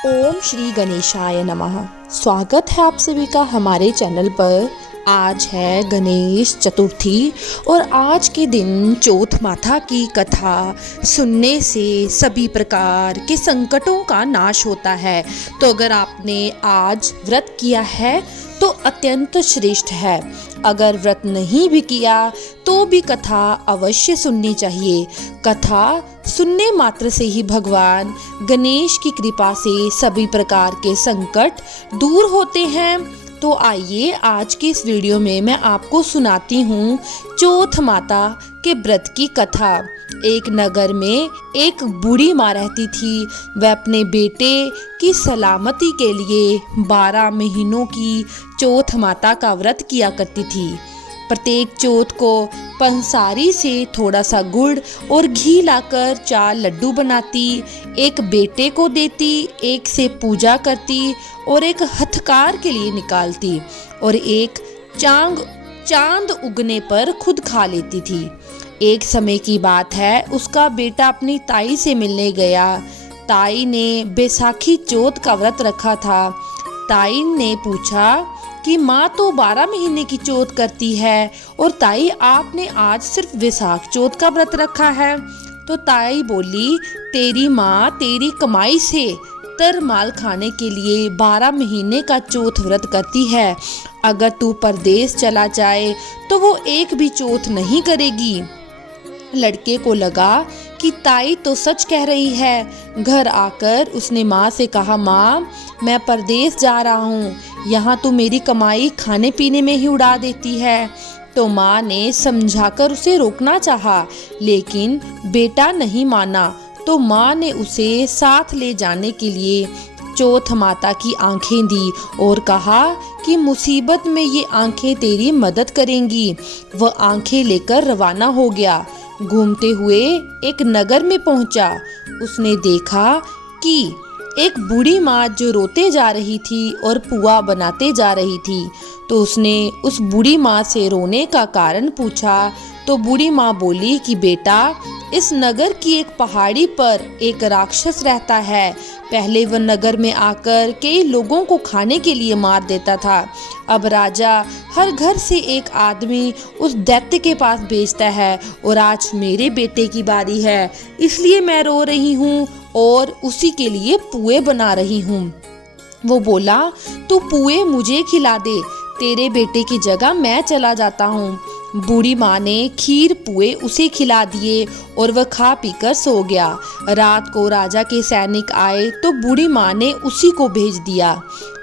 ओम श्री गणेशाय नमः। स्वागत है आप सभी का हमारे चैनल पर। आज है गणेश चतुर्थी और आज के दिन चौथ माता की कथा सुनने से सभी प्रकार के संकटों का नाश होता है। तो अगर आपने आज व्रत किया है तो अत्यंत श्रेष्ठ है। अगर व्रत नहीं भी किया तो भी कथा अवश्य सुननी चाहिए। कथा सुनने मात्र से ही भगवान गणेश की कृपा से सभी प्रकार के संकट दूर होते हैं। तो आइए आज के इस वीडियो में मैं आपको सुनाती हूँ चौथ माता के व्रत की कथा। एक नगर में एक बूढ़ी माँ रहती थी। वह अपने बेटे की सलामती के लिए 12 महीनों की चौथ माता का व्रत किया करती थी। प्रत्येक चौथ को पंसारी से थोड़ा सा गुड़ और घी लाकर 4 लड्डू बनाती, एक बेटे को देती, एक से पूजा करती और एक हथकार के लिए निकालती और एक चांद उगने पर खुद खा लेती थी। एक समय की बात है, उसका बेटा अपनी ताई से मिलने गया। ताई ने बैसाखी चौथ का व्रत रखा था। ताई ने पूछा कि माँ तो 12 महीने की चौथ करती है और ताई आपने आज सिर्फ वैसाख चौथ का व्रत रखा है। तो ताई बोली, तेरी माँ तेरी कमाई से तरमाल खाने के लिए 12 महीने का चौथ व्रत करती है। अगर तू परदेश चला जाए तो वो एक भी चौथ नहीं करेगी। लड़के को लगा कि ताई तो सच कह रही है। घर आकर उसने माँ से कहा, माँ मैं परदेश जा रहा हूँ, यहाँ तो मेरी कमाई खाने पीने में ही उड़ा देती है। तो माँ ने समझाकर उसे रोकना चाहा, लेकिन बेटा नहीं माना। तो माँ ने उसे साथ ले जाने के लिए चौथ माता की आंखें दी और कहा कि मुसीबत में ये आंखें तेरी मदद करेंगी। वह आंखें लेकर रवाना हो गया। घूमते हुए एक नगर में पहुंचा। उसने देखा कि एक बूढ़ी माँ जो रोते जा रही थी और पुआ बनाते जा रही थी। तो उसने उस बूढ़ी माँ से रोने का कारण पूछा। तो बूढ़ी माँ बोली कि बेटा, इस नगर की एक पहाड़ी पर एक राक्षस रहता है। पहले वह नगर में आकर कई लोगों को खाने के लिए मार देता था। अब राजा हर घर से एक आदमी उस दैत्य के पास भेजता है और आज मेरे बेटे की बारी है, इसलिए मैं रो रही हूँ और उसी के लिए पुए बना रही हूँ। वो बोला, तू पुए मुझे खिला दे, तेरे बेटे की जगह मैं चला जाता हूँ। बूढ़ी माँ ने खीर पुए उसे खिला दिए और वह खा पीकर सो गया। रात को राजा के सैनिक आए तो बूढ़ी माँ ने उसी को भेज दिया।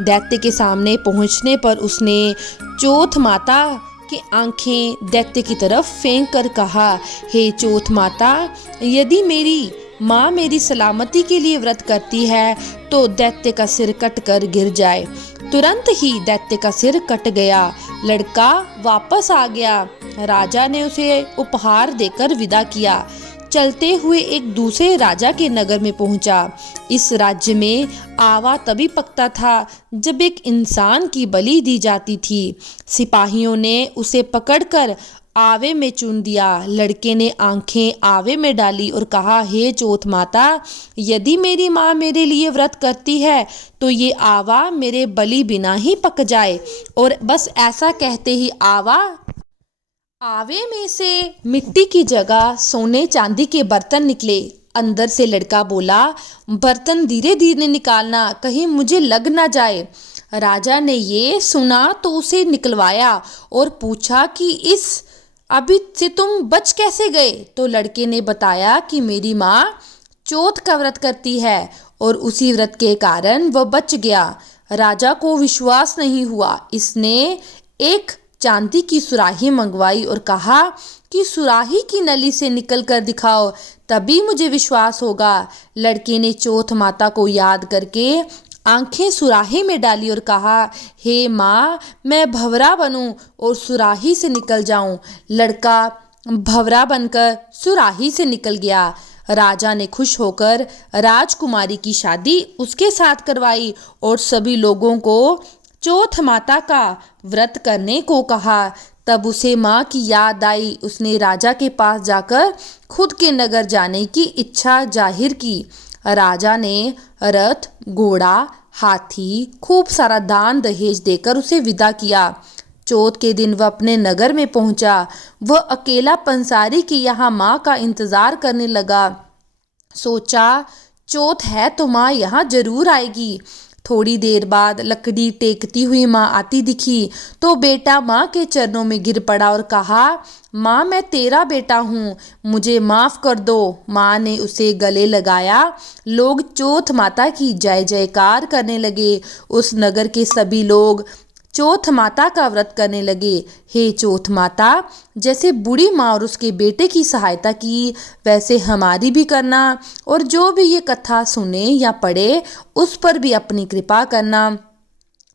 दैत्य के सामने पहुँचने पर उसने चौथ माता की आंखें दैत्य की तरफ फेंक कर कहा, हे चौथ माता, यदि मेरी माँ मेरी सलामती के लिए व्रत करती है तो दैत्य का सिर कट कर गिर जाए। तुरंत ही दैत्य का सिर कट गया। लड़का वापस आ गया। राजा ने उसे उपहार देकर विदा किया। चलते हुए एक दूसरे राजा के नगर में पहुंचा। इस राज्य में आवा तभी पकता था जब एक इंसान की बलि दी जाती थी। सिपाहियों ने उसे पकड़कर आवे में चुन दिया। लड़के ने आंखें आवे में डाली और कहा, हे चौथ माता, यदि मेरी माँ मेरे लिए व्रत करती है तो ये आवा मेरे बलि बिना ही पक जाए। और बस ऐसा कहते ही आवे में से मिट्टी की जगह सोने चांदी के बर्तन निकले। अंदर से लड़का बोला, बर्तन धीरे धीरे निकालना, कहीं मुझे लग ना जाए। राजा ने ये सुना तो उसे निकलवाया और पूछा कि अभी से तुम बच कैसे गए? तो लड़के ने बताया कि मेरी माँ चौथ का व्रत करती है और उसी व्रत के कारण वह बच गया। राजा को विश्वास नहीं हुआ। इसने एक चांदी की सुराही मंगवाई और कहा कि सुराही की नली से निकल कर दिखाओ, तभी मुझे विश्वास होगा। लड़के ने चौथ माता को याद करके आंखें सुराही में डाली और कहा, हे माँ, मैं भंवरा बनूं और सुराही से निकल जाऊं। लड़का भंवरा बनकर सुराही से निकल गया। राजा ने खुश होकर राजकुमारी की शादी उसके साथ करवाई और सभी लोगों को चौथ माता का व्रत करने को कहा। तब उसे माँ की याद आई। उसने राजा के पास जाकर खुद के नगर जाने की इच्छा जाहिर की। राजा ने रथ, घोड़ा, हाथी, खूब सारा दान दहेज देकर उसे विदा किया। चौथ के दिन वह अपने नगर में पहुंचा। वह अकेला पंसारी की यहाँ माँ का इंतजार करने लगा। सोचा, चौथ है तो माँ यहाँ जरूर आएगी। थोड़ी देर बाद लकड़ी टेकती हुई माँ आती दिखी तो बेटा माँ के चरणों में गिर पड़ा और कहा, माँ मैं तेरा बेटा हूँ, मुझे माफ़ कर दो। माँ ने उसे गले लगाया। लोग चौथ माता की जय जयकार करने लगे। उस नगर के सभी लोग चौथ माता का व्रत करने लगे। हे चौथ माता, जैसे बूढ़ी माँ और उसके बेटे की सहायता की वैसे हमारी भी करना, और जो भी ये कथा सुने या पढ़े उस पर भी अपनी कृपा करना।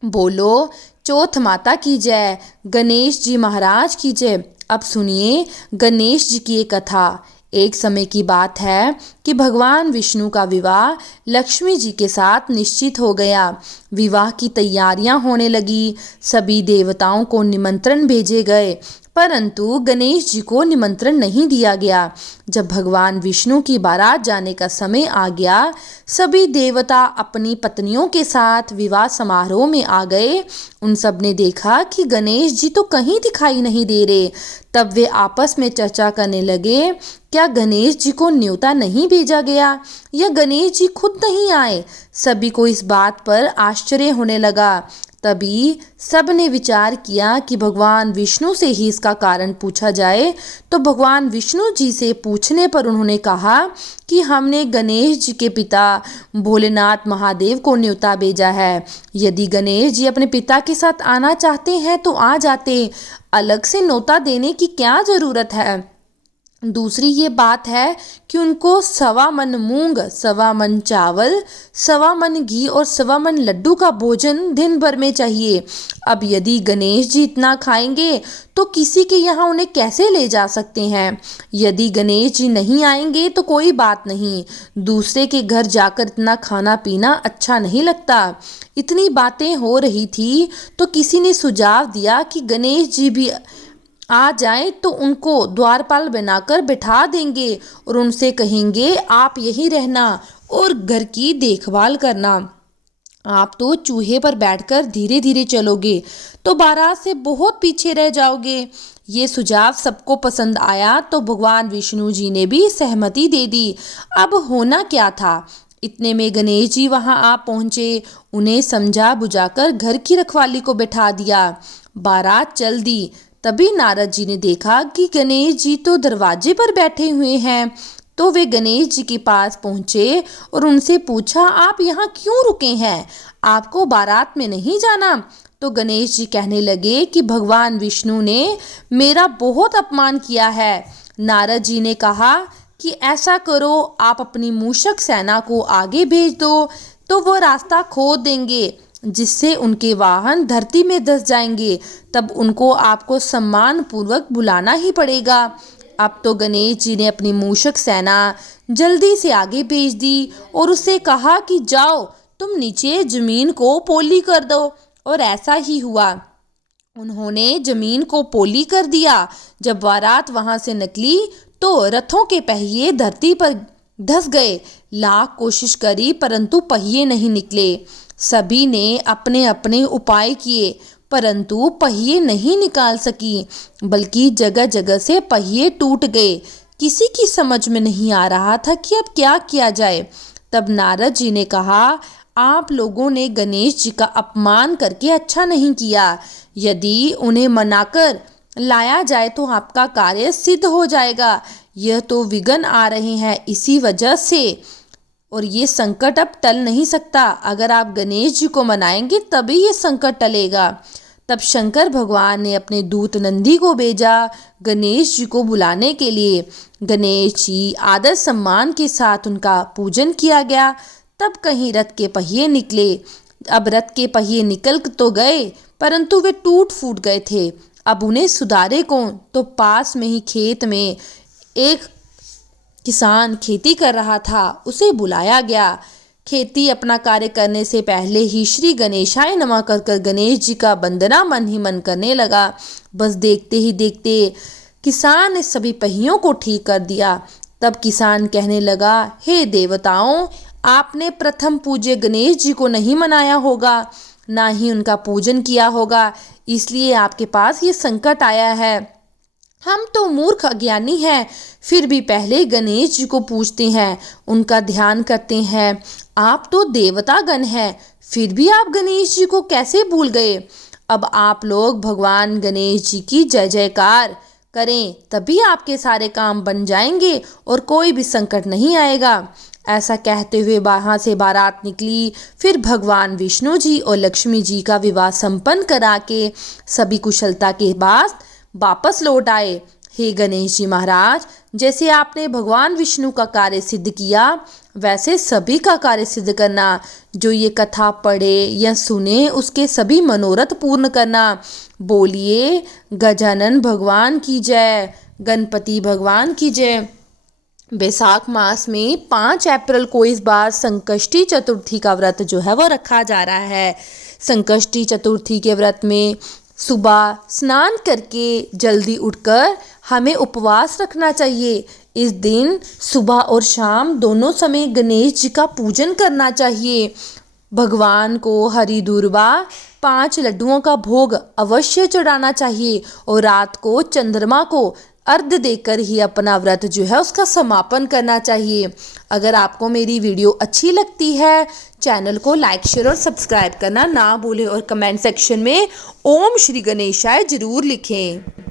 बोलो चौथ माता की जय, गणेश जी महाराज की जय। अब सुनिए गणेश जी की ये कथा। एक समय की बात है कि भगवान विष्णु का विवाह लक्ष्मी जी के साथ निश्चित हो गया। विवाह की तैयारियां होने लगी। सभी देवताओं को निमंत्रण भेजे गए, परंतु गणेश जी को निमंत्रण नहीं दिया गया। जब भगवान विष्णु की बारात जाने का समय आ गया, सभी देवता अपनी पत्नियों के साथ विवाह समारोह में आ गए। उन सब ने देखा कि गणेश जी तो कहीं दिखाई नहीं दे रहे। तब वे आपस में चर्चा करने लगे, क्या गणेश जी को न्योता नहीं भेजा गया या गणेश जी खुद नहीं आए? सभी को इस बात पर आश्चर्य होने लगा। तभी सब ने विचार किया कि भगवान विष्णु से ही इसका कारण पूछा जाए। तो भगवान विष्णु जी से पूछने पर उन्होंने कहा कि हमने गणेश जी के पिता भोलेनाथ महादेव को न्योता भेजा है। यदि गणेश जी अपने पिता के साथ आना चाहते हैं तो आ जाते, अलग से न्योता देने की क्या ज़रूरत है। दूसरी ये बात है कि उनको 1.25 मन मूंग, 1.25 मन चावल, 1.25 मन घी और 1.25 मन लड्डू का भोजन दिन भर में चाहिए। अब यदि गणेश जी इतना खाएंगे तो किसी के यहाँ उन्हें कैसे ले जा सकते हैं। यदि गणेश जी नहीं आएंगे तो कोई बात नहीं, दूसरे के घर जाकर इतना खाना पीना अच्छा नहीं लगता। इतनी बातें हो रही थी तो किसी ने सुझाव दिया कि गणेश जी भी आ जाएं तो उनको द्वारपाल बनाकर बिठा देंगे और उनसे कहेंगे आप यहीं रहना और घर की देखभाल करना। आप तो चूहे पर बैठकर धीरे धीरे चलोगे तो बारात से बहुत पीछे रह जाओगे। ये सुझाव सबको पसंद आया तो भगवान विष्णु जी ने भी सहमति दे दी। अब होना क्या था, इतने में गणेश जी वहां आ पहुंचे। उन्हें समझा बुझाकर घर की रखवाली को बैठा दिया। बारात चल दी। तभी नारद जी ने देखा कि गणेश जी तो दरवाजे पर बैठे हुए हैं। तो वे गणेश जी के पास पहुंचे और उनसे पूछा, आप यहाँ क्यों रुके हैं, आपको बारात में नहीं जाना? तो गणेश जी कहने लगे कि भगवान विष्णु ने मेरा बहुत अपमान किया है। नारद जी ने कहा कि ऐसा करो, आप अपनी मूषक सेना को आगे भेज दो तो वो रास्ता खोद देंगे, जिससे उनके वाहन धरती में धंस जाएंगे। तब उनको आपको सम्मान पूर्वक बुलाना ही पड़ेगा। अब तो गणेश जी ने अपनी मूषक सेना जल्दी से आगे भेज दी और उससे कहा कि जाओ तुम नीचे जमीन को पोली कर दो। और ऐसा ही हुआ। उन्होंने जमीन को पोली कर दिया। जब बारात वहां से निकली तो रथों के पहिए धरती पर धंस गए। लाख कोशिश करी परंतु पहिए नहीं निकले। सभी ने अपने अपने उपाय किए परंतु पहिए नहीं निकाल सकी, बल्कि जगह जगह से पहिए टूट गए। किसी की समझ में नहीं आ रहा था कि अब क्या किया जाए। तब नारद जी ने कहा, आप लोगों ने गणेश जी का अपमान करके अच्छा नहीं किया। यदि उन्हें मनाकर लाया जाए तो आपका कार्य सिद्ध हो जाएगा। यह तो विघ्न आ रहे हैं इसी वजह से, और ये संकट अब टल नहीं सकता। अगर आप गणेश जी को मनाएंगे तभी ये संकट टलेगा। तब शंकर भगवान ने अपने दूत नंदी को भेजा गणेश जी को बुलाने के लिए। गणेश जी आदर सम्मान के साथ उनका पूजन किया गया। तब कहीं रथ के पहिए निकले। अब रथ के पहिए निकल तो गए परंतु वे टूट फूट गए थे। अब उन्हें सुधारे कौन? तो पास में ही खेत में एक किसान खेती कर रहा था, उसे बुलाया गया। खेती अपना कार्य करने से पहले ही श्री गणेशाय नमः कर गणेश जी का वंदना मन ही मन करने लगा। बस देखते ही देखते किसान ने सभी पहियों को ठीक कर दिया। तब किसान कहने लगा, हे देवताओं, आपने प्रथम पूज्य गणेश जी को नहीं मनाया होगा, ना ही उनका पूजन किया होगा, इसलिए आपके पास ये संकट आया है। हम तो मूर्ख अज्ञानी हैं, फिर भी पहले गणेश जी को पूजते हैं, उनका ध्यान करते हैं। आप तो देवता गण हैं, फिर भी आप गणेश जी को कैसे भूल गए? अब आप लोग भगवान गणेश जी की जय जयकार करें, तभी आपके सारे काम बन जाएंगे और कोई भी संकट नहीं आएगा। ऐसा कहते हुए वहाँ से बारात निकली। फिर भगवान विष्णु जी और लक्ष्मी जी का विवाह संपन्न करा के सभी कुशलता के बाद वापस लौट आए। हे गणेश जी महाराज, जैसे आपने भगवान विष्णु का कार्य सिद्ध किया, वैसे सभी का कार्य सिद्ध करना। जो ये कथा पढ़े या सुने, उसके सभी मनोरथ पूर्ण करना। बोलिए गजानन भगवान की जय, गणपति भगवान की जय। बैसाख मास में 5 अप्रैल को इस बार संकष्टी चतुर्थी का व्रत जो है वो रखा जा रहा है। संकष्टी चतुर्थी के व्रत में सुबह स्नान करके जल्दी उठकर हमें उपवास रखना चाहिए। इस दिन सुबह और शाम दोनों समय गणेश जी का पूजन करना चाहिए। भगवान को हरी दूर्वा 5 लड्डुओं का भोग अवश्य चढ़ाना चाहिए और रात को चंद्रमा को अर्घ देकर ही अपना व्रत जो है उसका समापन करना चाहिए। अगर आपको मेरी वीडियो अच्छी लगती है, चैनल को लाइक शेयर और सब्सक्राइब करना ना भूलें और कमेंट सेक्शन में ओम श्री गणेशाय जरूर लिखें।